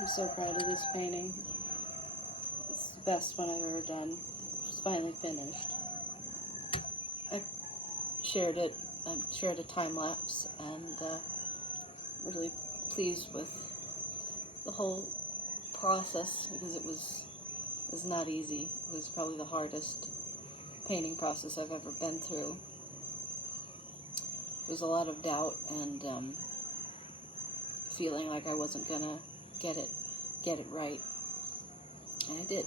I'm so proud of this painting. It's the best one I've ever done. It's finally finished. I shared a time lapse, and really pleased with the whole process because it was not easy. It was probably the hardest painting process I've ever been through. There was a lot of doubt and feeling like I wasn't gonna get it right, and I did.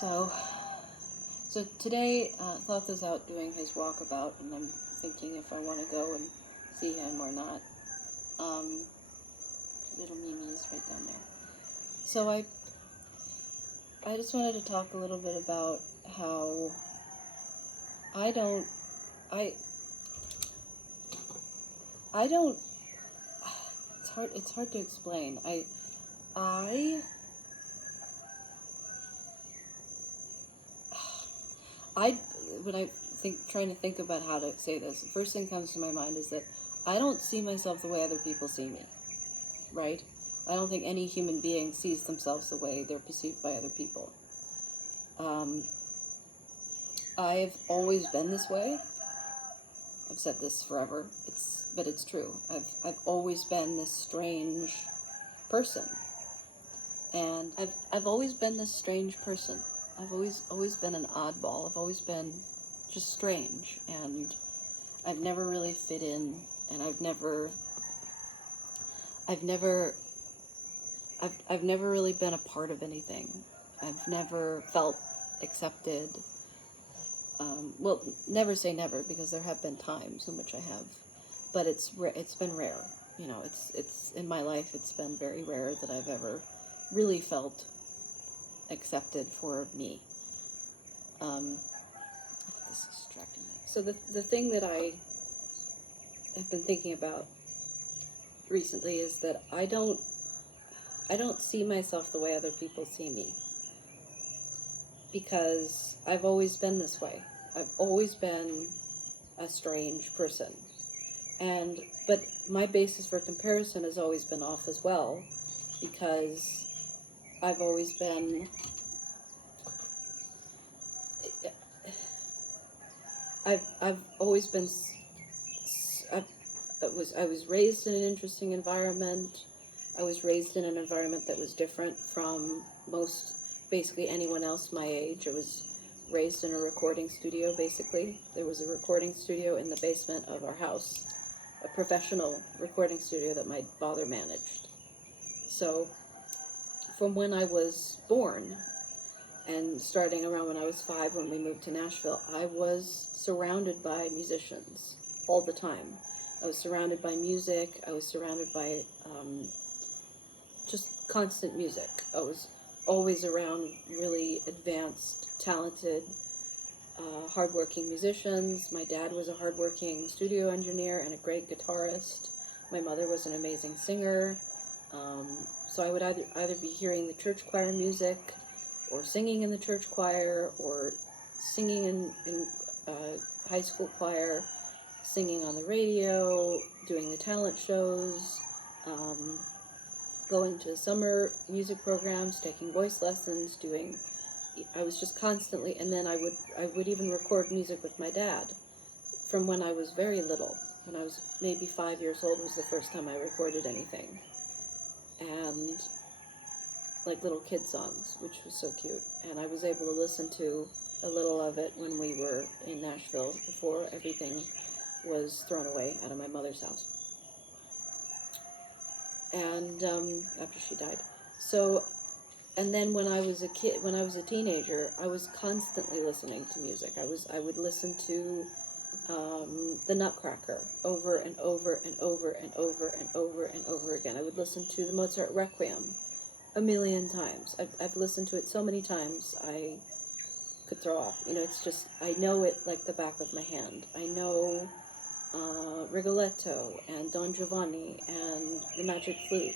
So today, Thotha's out doing his walkabout, and I'm thinking if I want to go and see him or not. Little Mimi's right down there. So I just wanted to talk a little bit about how I don't. It's hard to explain. When I trying to think about how to say this, the first thing that comes to my mind is that I don't see myself the way other people see me, right? I don't think any human being sees themselves the way they're perceived by other people. I've always been this way. I've said this forever, but it's true. I've always been this strange person. And I've always been this strange person. I've always been an oddball. I've always been just strange, and I've never really fit in, and I've never really been a part of anything. I've never felt accepted. Well, never say never, because there have been times in which I have, but it's been rare. You know, it's in my life, it's been very rare that I've ever really felt accepted for me. This is distracting me. So the thing that I have been thinking about recently is that I don't see myself the way other people see me, because I've always been this way. I've always been a strange person. But my basis for comparison has always been off as well, because I've always been, I've always been, I was raised in an interesting environment. I was raised in an environment that was different from basically anyone else my age. I was raised in a recording studio, basically. There was a recording studio in the basement of our house, a professional recording studio that my father managed. So from when I was born, and starting around when I was 5, when we moved to Nashville, I was surrounded by musicians all the time. I was surrounded by music. I was surrounded by just constant music. I was always around really advanced, talented, hardworking musicians. My dad was a hardworking studio engineer and a great guitarist. My mother was an amazing singer. So I would either be hearing the church choir music, or singing in the church choir, or singing in high school choir, singing on the radio, doing the talent shows, going to summer music programs, taking voice lessons, I was just constantly, and then I would even record music with my dad from when I was very little. When I was maybe 5 years old was the first time I recorded anything. And like little kid songs, which was so cute. And I was able to listen to a little of it when we were in Nashville, before everything was thrown away out of my mother's house. And after she died. So, and then when I was a teenager, I was constantly listening to music. I would listen to the Nutcracker over and over and over and over and over and over again. I would listen to the Mozart Requiem a million times. I've listened to it so many times I could throw up. You know, it's just, I know it like the back of my hand. I know Rigoletto and Don Giovanni and the Magic Flute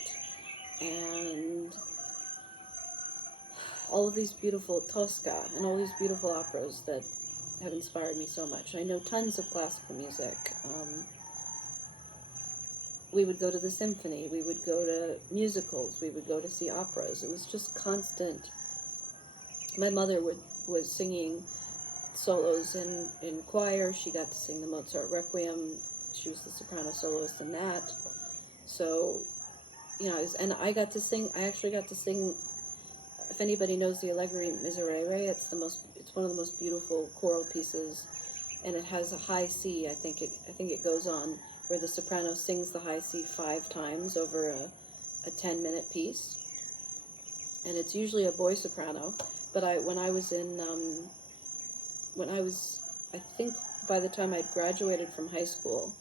and all of these beautiful Tosca and all these beautiful operas that have inspired me so much. I know tons of classical music. we would go to the symphony, we would go to musicals, we would go to see operas. It was just constant. My mother was singing solos in choir. She got to sing the Mozart Requiem. She was the soprano soloist in that. So, you know, and I got to sing. I actually got to sing. If anybody knows the Allegri Miserere, it's one of the most beautiful choral pieces, and it has a high C. I think it goes on where the soprano sings the high C 5 times over a 10-minute piece, and it's usually a boy soprano. But I think by the time I'd graduated from high school,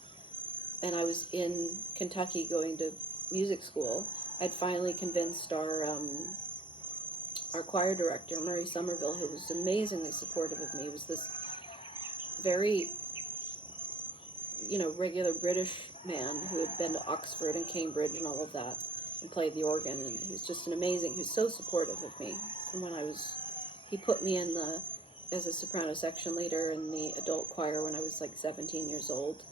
and I was in Kentucky going to music school, I'd finally convinced our choir director, Murray Somerville, who was amazingly supportive of me. He was this very, you know, regular British man who had been to Oxford and Cambridge and all of that, and played the organ, and he was just he was so supportive of me from when he put me as a soprano section leader in the adult choir when I was like 17 years old.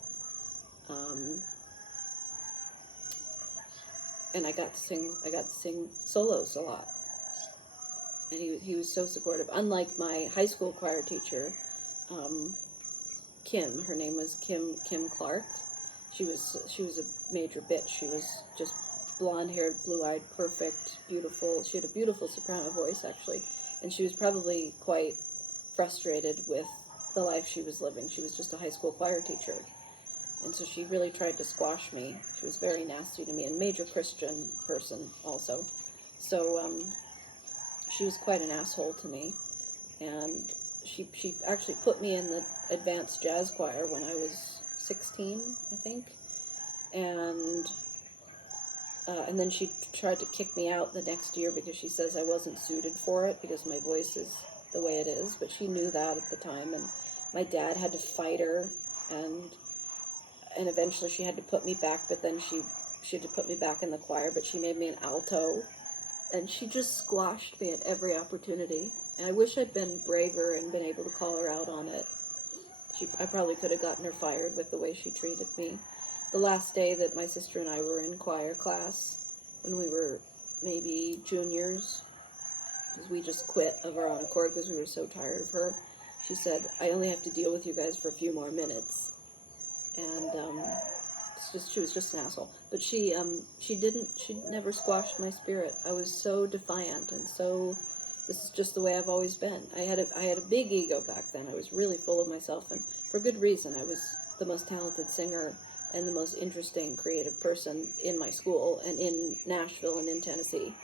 And I got to sing solos a lot. And he was so supportive. Unlike my high school choir teacher, Kim. Her name was Kim Clark. She was a major bitch. She was just blonde-haired, blue-eyed, perfect, beautiful. She had a beautiful soprano voice, actually. And she was probably quite frustrated with the life she was living. She was just a high school choir teacher. And so she really tried to squash me. She was very nasty to me, and major Christian person also. So she was quite an asshole to me. And she actually put me in the advanced jazz choir when I was 16, I think. And then she tried to kick me out the next year because she says I wasn't suited for it because my voice is the way it is. But she knew that at the time, and my dad had to fight her, and eventually she had to put me back. But then she had to put me back in the choir, but she made me an alto, and she just squashed me at every opportunity. And I wish I'd been braver and been able to call her out on it. I probably could have gotten her fired with the way she treated me. The last day that my sister and I were in choir class, when we were maybe juniors, because we just quit of our own accord because we were so tired of her, she said, "I only have to deal with you guys for a few more minutes." And she was just an asshole. But she never squashed my spirit. I was so defiant and so, this is just the way I've always been. I had a big ego back then. I was really full of myself, and for good reason. I was the most talented singer and the most interesting, creative person in my school and in Nashville and in Tennessee.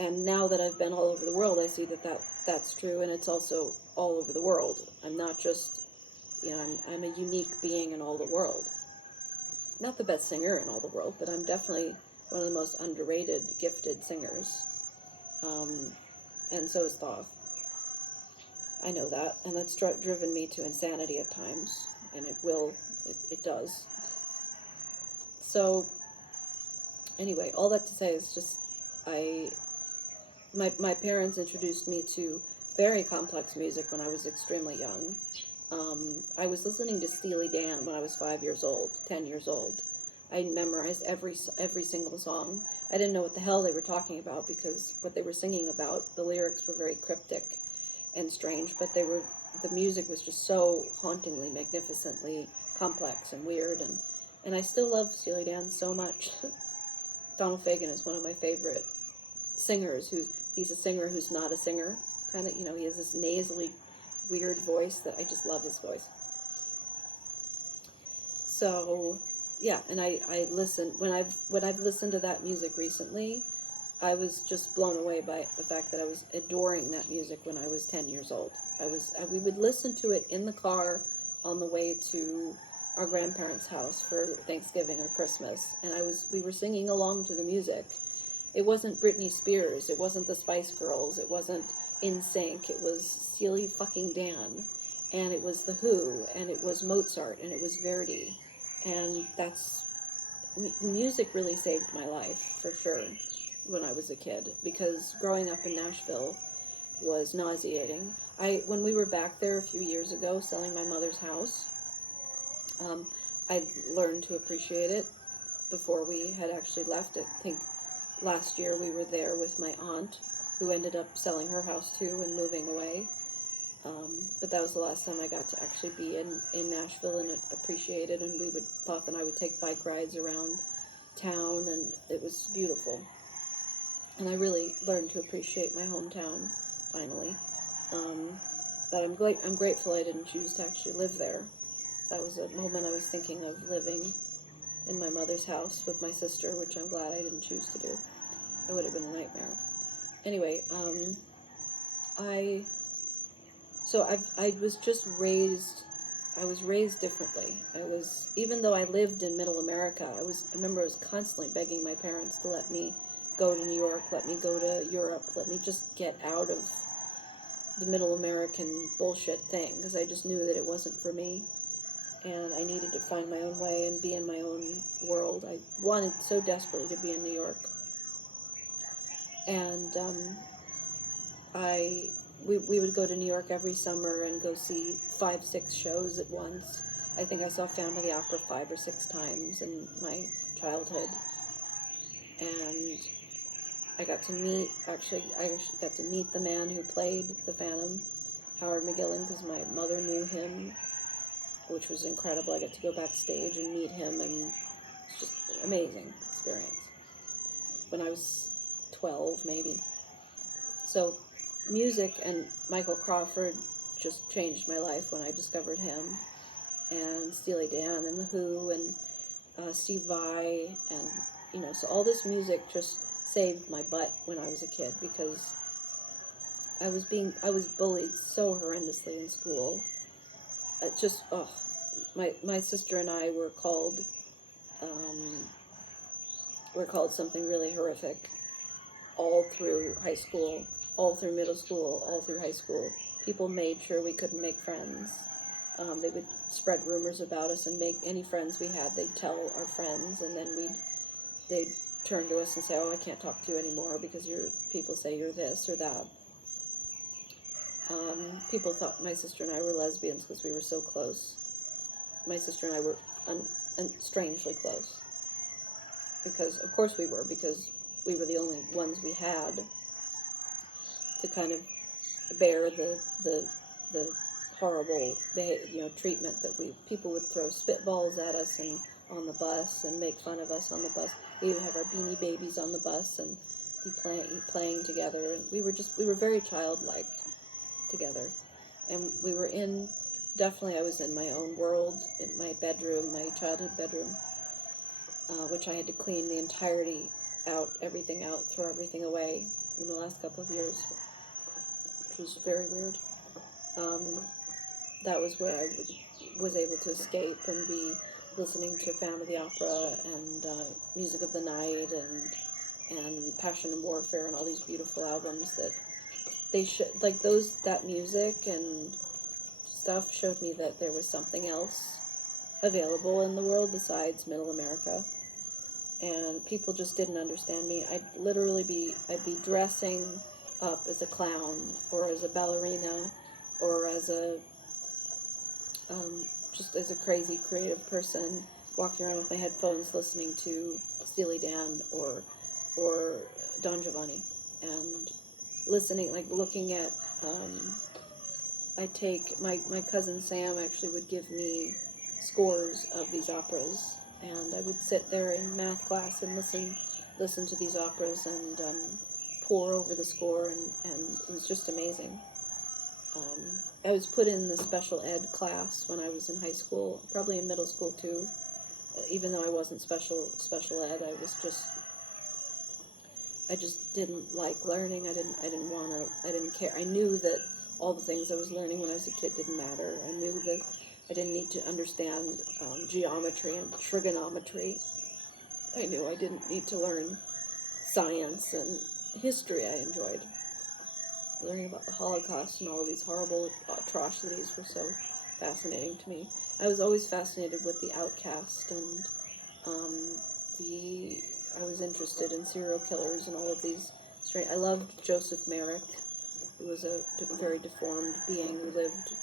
And now that I've been all over the world, I see that's true, and it's also all over the world. I'm not just, you know, I'm a unique being in all the world. Not the best singer in all the world, but I'm definitely one of the most underrated, gifted singers. And so is Thoth. I know that, and that's driven me to insanity at times, and it does. So, anyway, all that to say is just, my parents introduced me to very complex music when I was extremely young. I was listening to Steely Dan when I was 10 years old. I memorized every single song. I didn't know what the hell they were talking about because what they were singing about, the lyrics were very cryptic and strange, but the music was just so hauntingly, magnificently complex and weird, and I still love Steely Dan so much. Donald Fagen is one of my favorite singers. He's a singer who's not a singer, kind of, you know, he has this nasally, weird voice that I just love his voice. So, yeah, and I listen, when I've listened to that music recently, I was just blown away by the fact that I was adoring that music when I was 10 years old. We would listen to it in the car on the way to our grandparents' house for Thanksgiving or Christmas, and we were singing along to the music. It wasn't Britney Spears, it wasn't the Spice Girls, it wasn't NSYNC, it was Steely fucking Dan, and it was The Who, and it was Mozart, and it was Verdi, and music really saved my life, for sure, when I was a kid, because growing up in Nashville was nauseating. When we were back there a few years ago selling my mother's house, I learned to appreciate it before we had actually left. I think last year we were there with my aunt, who ended up selling her house too and moving away. But that was the last time I got to actually be in Nashville and appreciate it. And we thought that I would take bike rides around town, and it was beautiful. And I really learned to appreciate my hometown finally. But I'm grateful I didn't choose to actually live there. That was a moment I was thinking of living in my mother's house with my sister, which I'm glad I didn't choose to do. It would have been a nightmare. Anyway, I was just raised. I was raised differently. Even though I lived in Middle America, I remember I was constantly begging my parents to let me go to New York, let me go to Europe, let me just get out of the Middle American bullshit thing, because I just knew that it wasn't for me, and I needed to find my own way and be in my own world. I wanted so desperately to be in New York, and we would go to New York every summer and go see 5-6 shows at once. I think I saw Phantom of the Opera 5 or 6 times in my childhood, and I got to meet the man who played the Phantom, Howard McGillen, because my mother knew him, which was incredible. I got to go backstage and meet him, and it's just an amazing experience. When I was 12, maybe. So, music and Michael Crawford just changed my life when I discovered him, and Steely Dan and The Who and Steve Vai, and so all this music just saved my butt when I was a kid, because I was bullied so horrendously in school. My sister and I were called something really horrific all through high school, all through middle school, all through high school. People made sure we couldn't make friends. They would spread rumors about us, and make any friends we had, they'd tell our friends, and then they'd turn to us and say, "Oh, I can't talk to you anymore because people say you're this or that." People thought my sister and I were lesbians because we were so close. My sister and I were strangely close. Because, of course we were, because we were the only ones we had to kind of bear the horrible treatment that people would throw spitballs at us and on the bus and make fun of us on the bus. We would have our Beanie Babies on the bus and be playing together, and we were very childlike together. And I was in my own world, in my bedroom, my childhood bedroom, which I had to clean the entirety out, everything out, throw everything away in the last couple of years, which was very weird. That was where I was able to escape and be listening to Phantom of the Opera and Music of the Night and Passion and Warfare and all these beautiful albums that that music and stuff showed me that there was something else available in the world besides Middle America, and people just didn't understand me. I'd be dressing up as a clown or as a ballerina or as just as a crazy creative person, walking around with my headphones listening to Steely Dan or Don Giovanni, and looking at my cousin Sam actually would give me scores of these operas, and I would sit there in math class and listen to these operas and pore over the score, and it was just amazing. I was put in the special ed class when I was in high school, probably in middle school too. Even though I wasn't special ed, I just didn't like learning. I didn't care. I knew that all the things I was learning when I was a kid didn't matter. I knew that I didn't need to understand geometry and trigonometry. I knew I didn't need to learn science and history. I enjoyed learning about the Holocaust and all of these horrible atrocities were so fascinating to me. I was always fascinated with the outcast, and I was interested in serial killers and all of these strange. I loved Joseph Merrick, who was a very deformed being who lived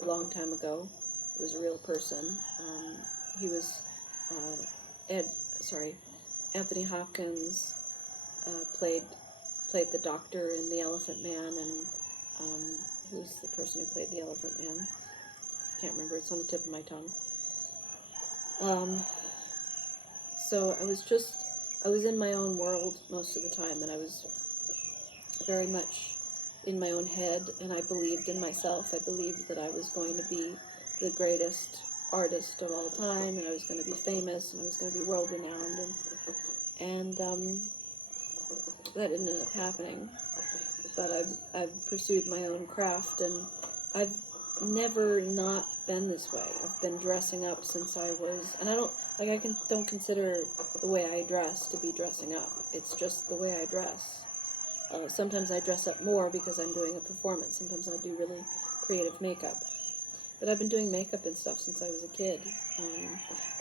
a long time ago. He was a real person. he was Anthony Hopkins played the Doctor in The Elephant Man, and who's the person who played the Elephant Man? Can't remember. It's on the tip of my tongue. So I was in my own world most of the time, and I was very much in my own head, and I believed in myself. I believed that I was going to be the greatest artist of all time, and I was going to be famous, and I was going to be world-renowned, and that didn't end up happening. But I've pursued my own craft, and I've never not been this way. I've been dressing up since I was, and I don't consider the way I dress to be dressing up. It's just the way I dress. Sometimes I dress up more because I'm doing a performance. Sometimes I'll do really creative makeup. But I've been doing makeup and stuff since I was a kid.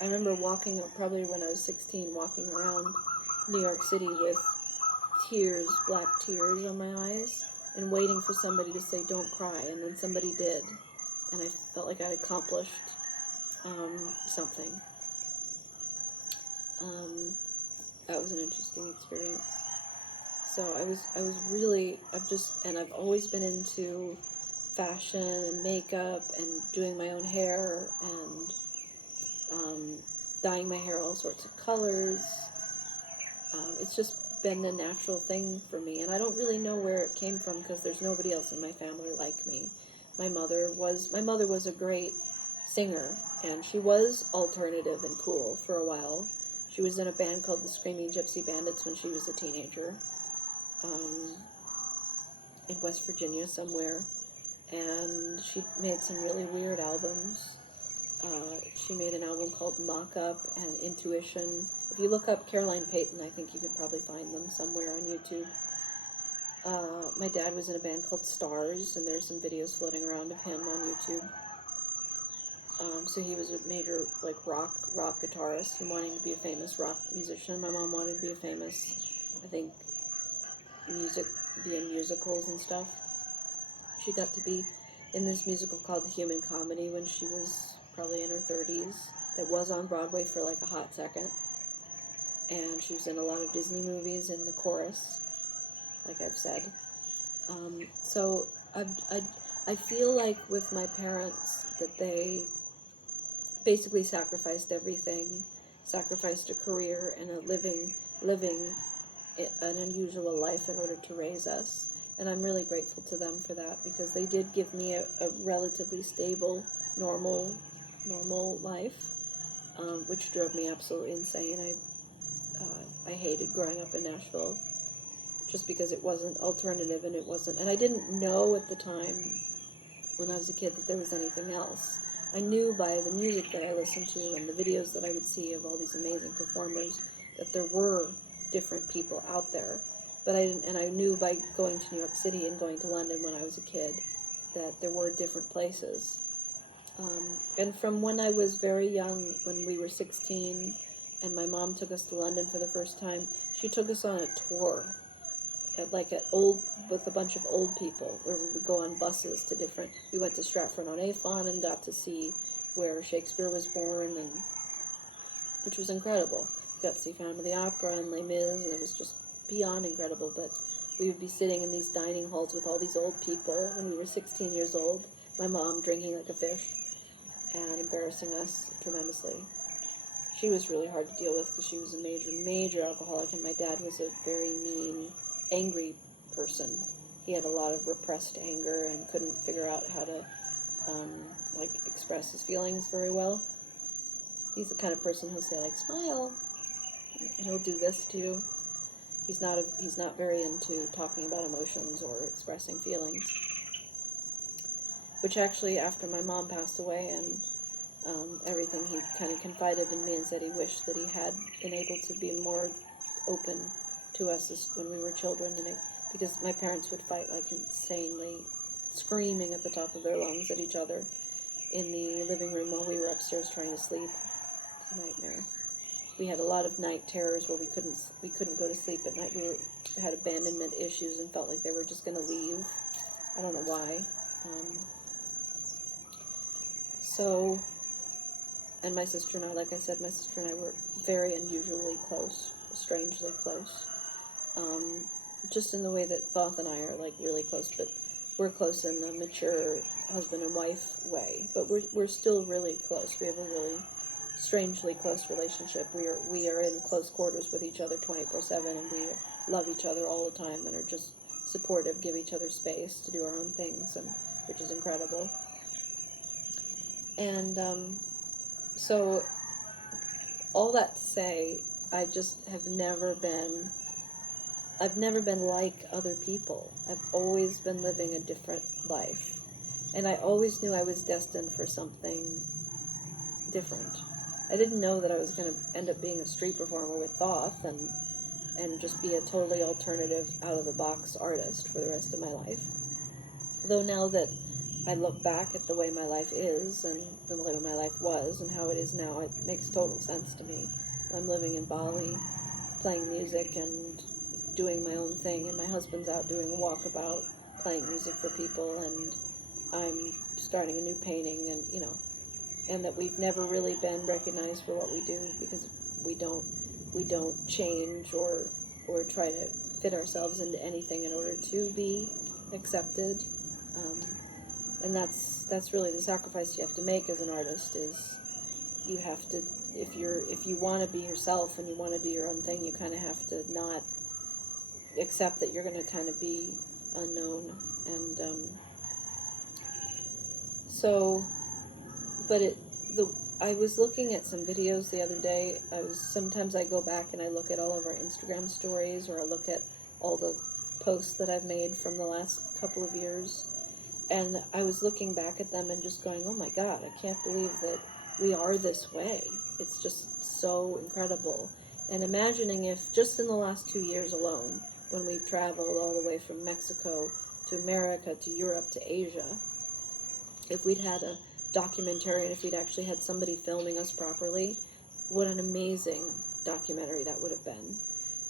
I remember walking, probably when I was 16, walking around New York City with tears, black tears on my eyes, and waiting for somebody to say, "Don't cry," and then somebody did. And I felt like I'd accomplished something. That was an interesting experience. So I've always been into fashion and makeup and doing my own hair and dyeing my hair all sorts of colors. It's just been a natural thing for me, and I don't really know where it came from because there's nobody else in my family like me. My mother was a great singer, and she was alternative and cool for a while. She was in a band called the Screaming Gypsy Bandits when she was a teenager, in West Virginia somewhere, and she made some really weird albums. She made an album called Mock Up and Intuition. If you look up Caroline Payton, I think you could probably find them somewhere on YouTube. My dad was in a band called Stars, and there's some videos floating around of him on YouTube. So he was a major rock guitarist and wanting to be a famous rock musician. My mom wanted to be a famous, I think, be in musicals and stuff. She got to be in this musical called The Human Comedy when she was probably in her 30s. That was on Broadway for a hot second. And she was in a lot of Disney movies in the chorus, like I've said. So I feel like with my parents that they basically sacrificed everything, sacrificed a career and a living an unusual life in order to raise us. And I'm really grateful to them for that, because they did give me a relatively stable, normal life, which drove me absolutely insane. I hated growing up in Nashville just because it wasn't alternative, and I didn't know at the time when I was a kid that there was anything else. I knew by the music that I listened to and the videos that I would see of all these amazing performers that there were different people out there. But I knew by going to New York City and going to London when I was a kid that there were different places. And from when I was very young, when we were 16, and my mom took us to London for the first time, she took us on a tour with a bunch of old people, where we would go on buses to we went to Stratford-on-Avon and got to see where Shakespeare was born, and which was incredible. We got to see Phantom of the Opera and Les Mis, and it was just beyond incredible. But we would be sitting in these dining halls with all these old people when we were 16 years old, my mom drinking like a fish and embarrassing us tremendously. She was really hard to deal with because she was a major alcoholic, and my dad was a very mean, angry person. He had a lot of repressed anger and couldn't figure out how to express his feelings very well. He's the kind of person who'll say smile, and he'll do this to you. He's not very into talking about emotions or expressing feelings. Which actually, after my mom passed away and everything, he kind of confided in me and said he wished that he had been able to be more open to us when we were children, because my parents would fight insanely, screaming at the top of their lungs at each other in the living room while we were upstairs trying to sleep. It's a nightmare. We had a lot of night terrors where we couldn't go to sleep at night. We had abandonment issues and felt like they were just going to leave. I don't know why. So and my sister and I, like I said, my sister and I were very unusually close, strangely close. Just in the way that Thoth and I are like really close, but we're close in a mature husband and wife way. But we're still really close. We have a really strangely close relationship. We are in close quarters with each other 24/7, and we love each other all the time, and are just supportive, give each other space to do our own things, and which is incredible. And so all that to say, I just have never been. I've never been like other people. I've always been living a different life. And I always knew I was destined for something different. I didn't know that I was going to end up being a street performer with Thoth and just be a totally alternative, out-of-the-box artist for the rest of my life. Though now that I look back at the way my life is and the way my life was and how it is now, it makes total sense to me. I'm living in Bali, playing music and doing my own thing, and my husband's out doing a walkabout, playing music for people, and I'm starting a new painting, and and that we've never really been recognized for what we do, because we don't change or try to fit ourselves into anything in order to be accepted, and that's really the sacrifice you have to make as an artist. Is you have to, if you want to be yourself and you want to do your own thing, you kind of have to not accept that you're going to kind of be unknown. And I was looking at some videos the other day. Sometimes I go back and I look at all of our Instagram stories, or I look at all the posts that I've made from the last couple of years, and I was looking back at them and just going, oh my God, I can't believe that we are this way. It's just so incredible. And imagining if just in the last 2 years alone, when we've traveled all the way from Mexico to America to Europe to Asia, if we'd had a documentary and if we'd actually had somebody filming us properly, what an amazing documentary that would have been.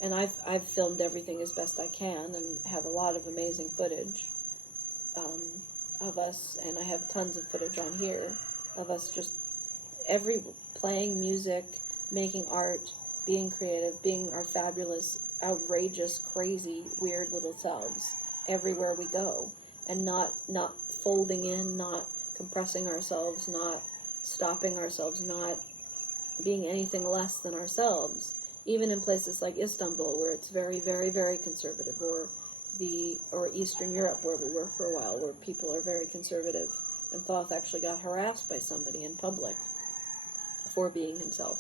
And I've filmed everything as best I can and have a lot of amazing footage of us, and I have tons of footage on here of us just playing music, making art, being creative, being our fabulous, outrageous, crazy, weird little selves everywhere we go, and not folding in, not compressing ourselves, not stopping ourselves, not being anything less than ourselves, even in places like Istanbul, where it's very, very, very conservative, or Eastern Europe, where we were for a while, where people are very conservative, and Thoth actually got harassed by somebody in public for being himself.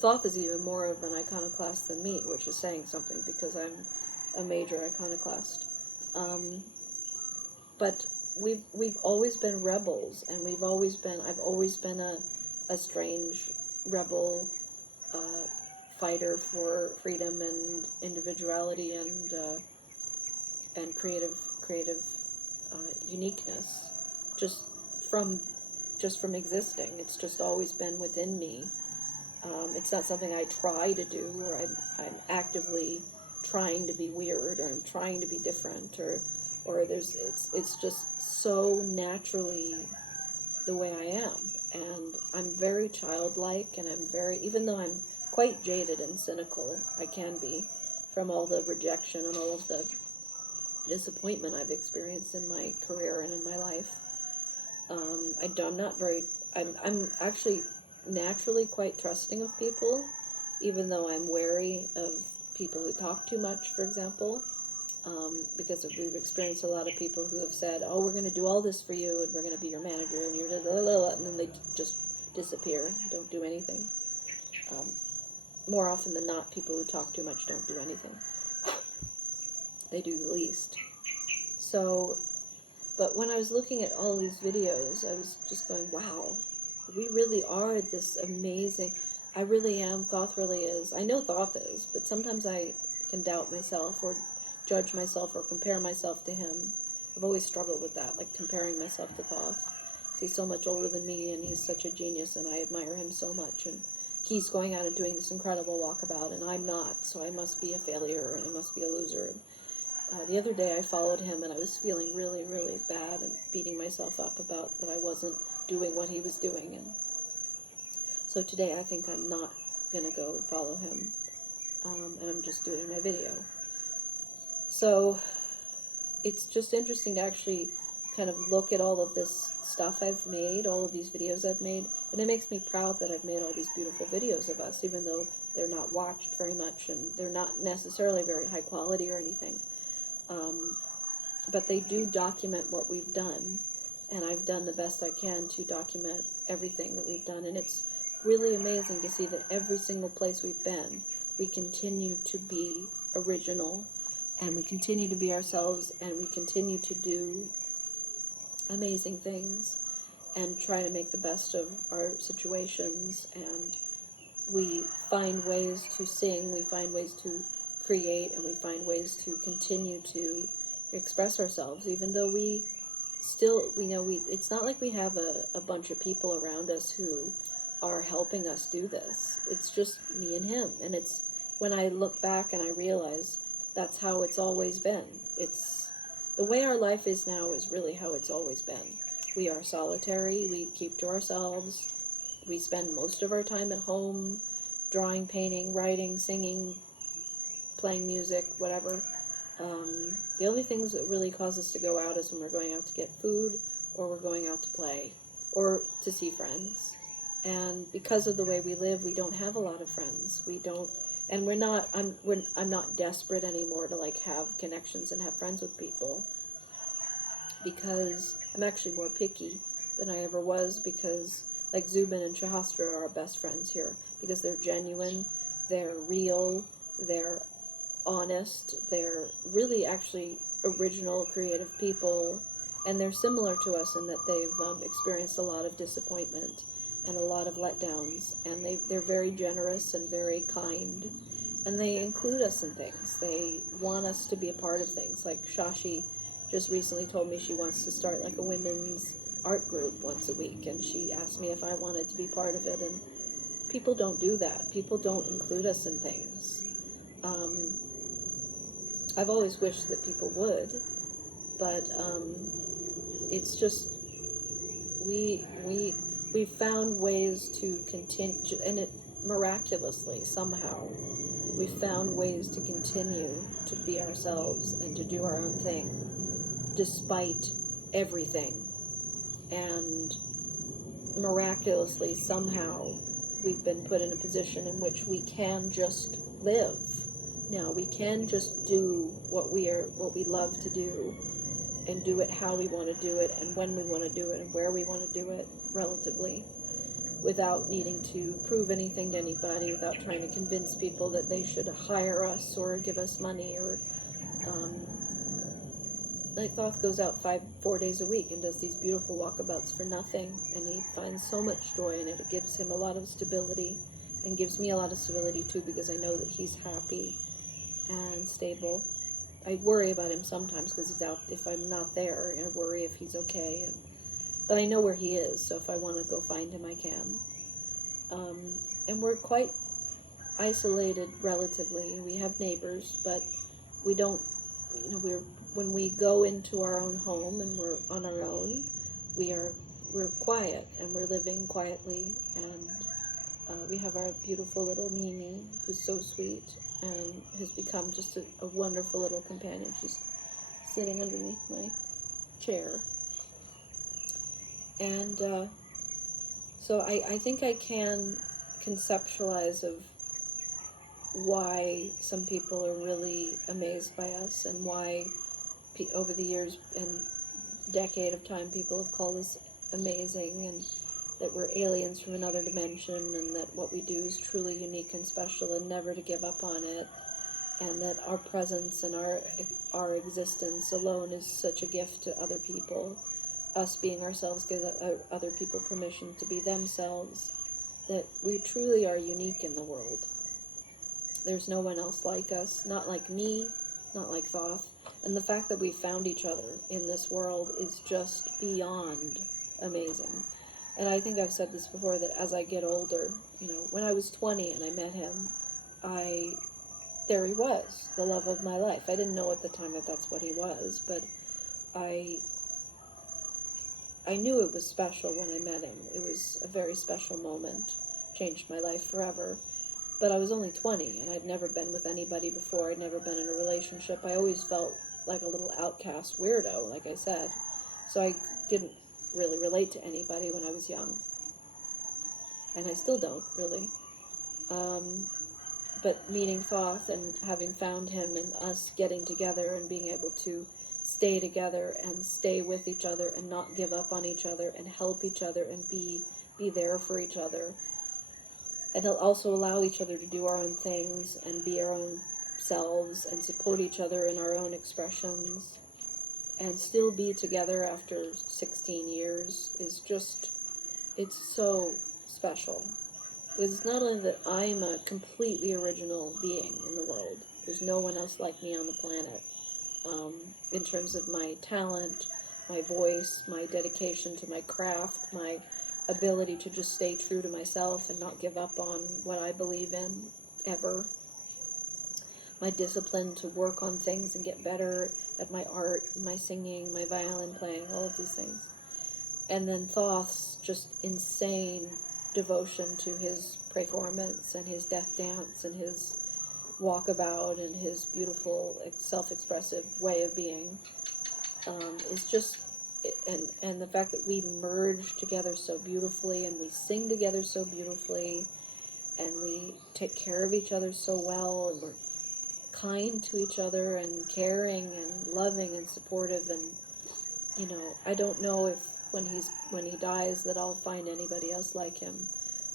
Thoth is even more of an iconoclast than me, which is saying something, because I'm a major iconoclast. But we've always been rebels, and I've always been a strange rebel, fighter for freedom and individuality and creative uniqueness, just from existing. It's just always been within me. It's not something I try to do, or I'm actively trying to be weird, or I'm trying to be different, or it's just so naturally the way I am. And I'm very childlike, and even though I'm quite jaded and cynical, I can be, from all the rejection and all of the disappointment I've experienced in my career and in my life. I'm actually naturally quite trusting of people, even though I'm wary of people who talk too much, for example, because we've experienced a lot of people who have said, oh, we're going to do all this for you, and we're going to be your manager, and you're and then they just disappear, don't do anything. More often than not, people who talk too much don't do anything. They do the least. So, but when I was looking at all these videos, I was just going, wow, we really are this amazing. I really am. Thoth really is. I know Thoth is, but sometimes I can doubt myself, or judge myself, or compare myself to him. I've always struggled with that, like comparing myself to Thoth. He's so much older than me, and he's such a genius, and I admire him so much, and he's going out and doing this incredible walkabout, and I'm not, so I must be a failure, and I must be a loser. The other day I followed him, and I was feeling really, really bad and beating myself up about that I wasn't doing what he was doing. And so today I think I'm not going to go follow him, and I'm just doing my video. So it's just interesting to actually kind of look at all of this stuff I've made, all of these videos I've made, and it makes me proud that I've made all these beautiful videos of us, even though they're not watched very much, and they're not necessarily very high quality or anything. But they do document what we've done, and I've done the best I can to document everything that we've done, and it's really amazing to see that every single place we've been, we continue to be original, and we continue to be ourselves, and we continue to do amazing things, and try to make the best of our situations, and we find ways to sing, we find ways to create, and we find ways to continue to express ourselves, even though we know it's not like we have a bunch of people around us who are helping us do this. It's just me and him, and it's when I look back and I realize that's how it's always been. It's the way our life is now is really how it's always been. We are solitary, we keep to ourselves, we spend most of our time at home, drawing, painting, writing, singing, playing music, whatever. The only things that really cause us to go out is when we're going out to get food, or we're going out to play, or to see friends. And because of the way we live, we don't have a lot of friends. We don't, and I'm not desperate anymore to like have connections and have friends with people, because I'm actually more picky than I ever was, because like Zubin and Shahastra are our best friends here, because they're genuine, they're real, they're honest, they're really actually original, creative people, and they're similar to us in that they've experienced a lot of disappointment and a lot of letdowns, and they're very generous and very kind, and they include us in things. They want us to be a part of things. Like Shashi just recently told me she wants to start like a women's art group once a week, and she asked me if I wanted to be part of it, and people don't do that. People don't include us in things. I've always wished that people would, but it's just we found ways to continue, and it miraculously somehow we found ways to continue to be ourselves and to do our own thing despite everything, and miraculously somehow we've been put in a position in which we can just live. Now we can just do what we love to do, and do it how we want to do it, and when we want to do it, and where we want to do it, relatively, without needing to prove anything to anybody, without trying to convince people that they should hire us or give us money, or like Thoth goes out 4 days a week and does these beautiful walkabouts for nothing, and he finds so much joy in it. It gives him a lot of stability, and gives me a lot of stability too, because I know that he's happy and stable. I worry about him sometimes because he's out. If I'm not there, I worry if he's okay. But I know where he is, so if I want to go find him, I can. And we're quite isolated relatively. We have neighbors, but we don't. When we go into our own home and we're on our own, we're quiet and we're living quietly. And we have our beautiful little Mimi, who's so sweet and has become just a wonderful little companion. She's sitting underneath my chair. And so I think I can conceptualize of why some people are really amazed by us, and why over the years and decade of time people have called us amazing, and that we're aliens from another dimension, and that what we do is truly unique and special, and never to give up on it, and that our presence and our existence alone is such a gift to other people. Us being ourselves gives other people permission to be themselves, that we truly are unique in the world. There's no one else like us, not like me, not like Thoth, and the fact that we found each other in this world is just beyond amazing. And I think I've said this before, that as I get older, when I was 20 and I met him, there he was, the love of my life. I didn't know at the time that that's what he was, but I I knew it was special when I met him. It was a very special moment, changed my life forever. But I was only 20, and I'd never been with anybody before. I'd never been in a relationship. I always felt like a little outcast weirdo, like I said. So I didn't really relate to anybody when I was young. And I still don't, really. But meeting Thoth and having found him and us getting together and being able to stay together and stay with each other and not give up on each other and help each other and be there for each other, and also allow each other to do our own things and be our own selves and support each other in our own expressions and still be together after 16 years is just, it's so special. Because it's not only that I'm a completely original being in the world, there's no one else like me on the planet, in terms of my talent, my voice, my dedication to my craft, my ability to just stay true to myself and not give up on what I believe in, ever. My discipline to work on things and get better at my art, my singing, my violin playing, all of these things. And then Thoth's just insane devotion to his performance and his death dance and his walkabout and his beautiful self-expressive way of being is just, and the fact that we merge together so beautifully and we sing together so beautifully and we take care of each other so well and we're kind to each other and caring and loving and supportive, and I don't know if when he dies that I'll find anybody else like him.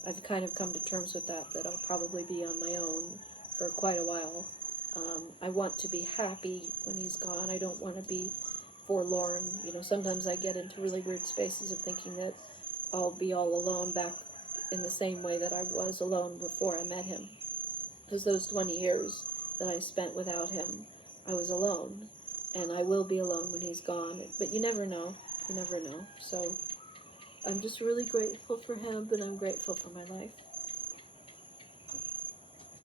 I've kind of come to terms with that I'll probably be on my own for quite a while. I want to be happy when he's gone. I don't want to be forlorn. Sometimes I get into really weird spaces of thinking that I'll be all alone back in the same way that I was alone before I met him. Because those 20 years that I spent without him, I was alone. And I will be alone when he's gone. But you never know. You never know. So I'm just really grateful for him, and I'm grateful for my life.